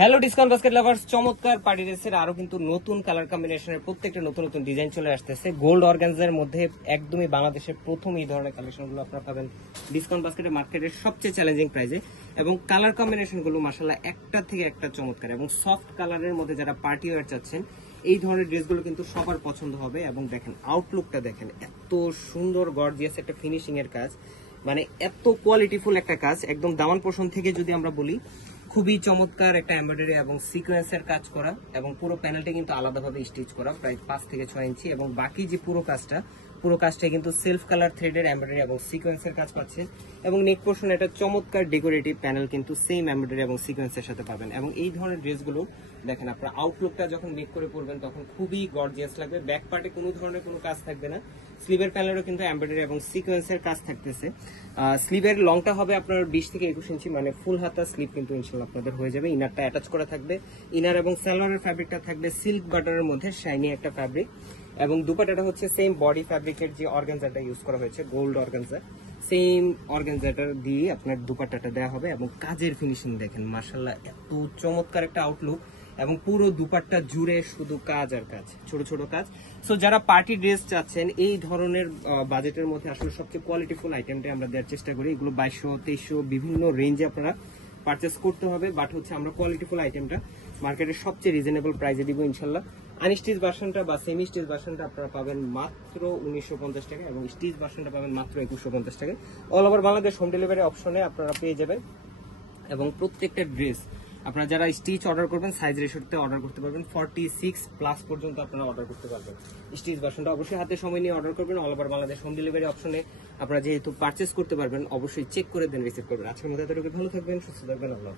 Hello discount basket lovers, চমৎকার party ড্রেসের আরো কিন্তু নতুন কালার কম্বিনেশনের প্রত্যেকটা নতুন নতুন ডিজাইন চলে আসতেছে। গোল্ড অর্গানজার মধ্যে একদমই বাংলাদেশের প্রথম এই ধরনের কালেকশনগুলো আপনারা পাবেন ডিসকাউন্ট বাস্কেটের মার্কেটের সবচেয়ে চ্যালেঞ্জিং প্রাইসে। এবং কালার কম্বিনেশনগুলো মাশাআল্লাহ একটা থেকে একটা চমৎকার এবং সফট কালারের মধ্যে যারা পার্টি ওয়্যার চাচ্ছেন এই ধরনের ড্রেসগুলো কিন্তু সবার পছন্দ হবে। এবং দেখেন আউটলুকটা দেখেন, এত সুন্দর গর্জিয়াস একটা ফিনিশিং এর কাজ, মানে এত কোয়ালিটিফুল একটা কাজ। একদম দামান পোর্শন থেকে যদি আমরা বলি, খুবই চমৎকার একটা এমব্রয়ডারি এবং সিকোয়েন্সের কাজ করা, এবং পুরো প্যানেলটা কিন্তু আলাদাভাবে স্টিচ করা প্রায় 5 থেকে 6 ইঞ্চি। এবং বাকি যে পুরো কাজটা কিন্তু সেলফ কালার থ্রেডের এমব্রয়ডারি এবং সিকোয়েন্সের কাজ পাচ্ছেন। এবং নেক পোর্শনে একটা চমৎকার ডেকোরেটিভ প্যানেল কিন্তু সেম এমব্রয়ডারি এবং সিকোয়েন্সের সাথে পাবেন। এবং এই ধরনের ড্রেসগুলো দেখেন আপনার আউটলুকটা যখন মেক করে পরবেন তখন খুবই গর্জিয়াস লাগবে। ব্যাক পার্টে কোনো ধরনের কোনো কাজ থাকবে না। স্লিভের প্যানেলও কিন্তু এমব্রয়ডারি এবং সিকোয়েন্সের কাজ থাকতেছে। স্লিভের লংটা হবে আপনার 20 থেকে 21 ইঞ্চি, মানে ফুল হাতা স্লিভ কিন্তু ইনশাআল্লাহ আপনাদের হয়ে যাবে। ইনারটা অ্যাটাচ করা থাকবে। ইনার এবং সালোয়ারের ফ্যাব্রিকটা থাকবে সিল্ক বাটারের মধ্যে শাইনি একটা ফ্যাব্রিক। এবং দুপাট্টাটা হচ্ছে সেম বডি ফ্যাব্রিকের যে অর্গানজাটা ইউজ করা হয়েছে, গোল্ড অর্গানজা, সেম অর্গানজাটা দিয়ে আপনার দুপাট্টাটা দেওয়া হবে। এবং কাজের ফিনিশিং দেখেন মাশাআল্লাহ, এত চমৎকার একটা আউটলুক। এবং পুরো দুপাট্টা জুড়ে শুধু কাজ আর কাজ, ছোট ছোট কাজ। সো যারা পার্টি ড্রেস চাচ্ছেন এই ধরনের বাজেটের মধ্যে আসলে সবচেয়ে কোয়ালিটিফুল আইটেমটা আমরা দেওয়ার চেষ্টা করি। এগুলো 2200, 2300 বিভিন্ন রেঞ্জে আপনারা পারচেস করতে হবে, বাট হচ্ছে আমরা কোয়ালিটিফুল আইটেমটা মার্কেটের সবচেয়ে রিজনেবল প্রাইসে দিব ইনশাল্লাহ। আনস্টিচ ভার্সনটা বা সেমি স্টিচ ভার্সনটা আপনারা পাবেন মাত্র 1950 টাকা, এবং স্টিচ ভার্সনটা পাবেন মাত্র 2150 টাকায়। All over Bangladesh home delivery অপশনে আপনারা পেয়ে যাবেন। এবং প্রত্যেকটা ড্রেস আপনারা যারা স্টিচ অর্ডার করবেন সাইজ রেশোতে অর্ডার করতে পারবেন, 46+ পর্যন্ত আপনারা অর্ডার করতে পারবেন। স্টিচ ভার্সনটা অবশ্যই হাতে সময় নিয়ে অর্ডার করবেন। All over Bangladesh home delivery অপশনে আপনারা যেহেতু পারচেস করতে পারবেন, অবশ্যই চেক করে দেন রিসিভ করবেন। আজকের মধ্যে এতটুকু, ভালো থাকবেন, সুস্থ থাকবেন, আল্লাহ।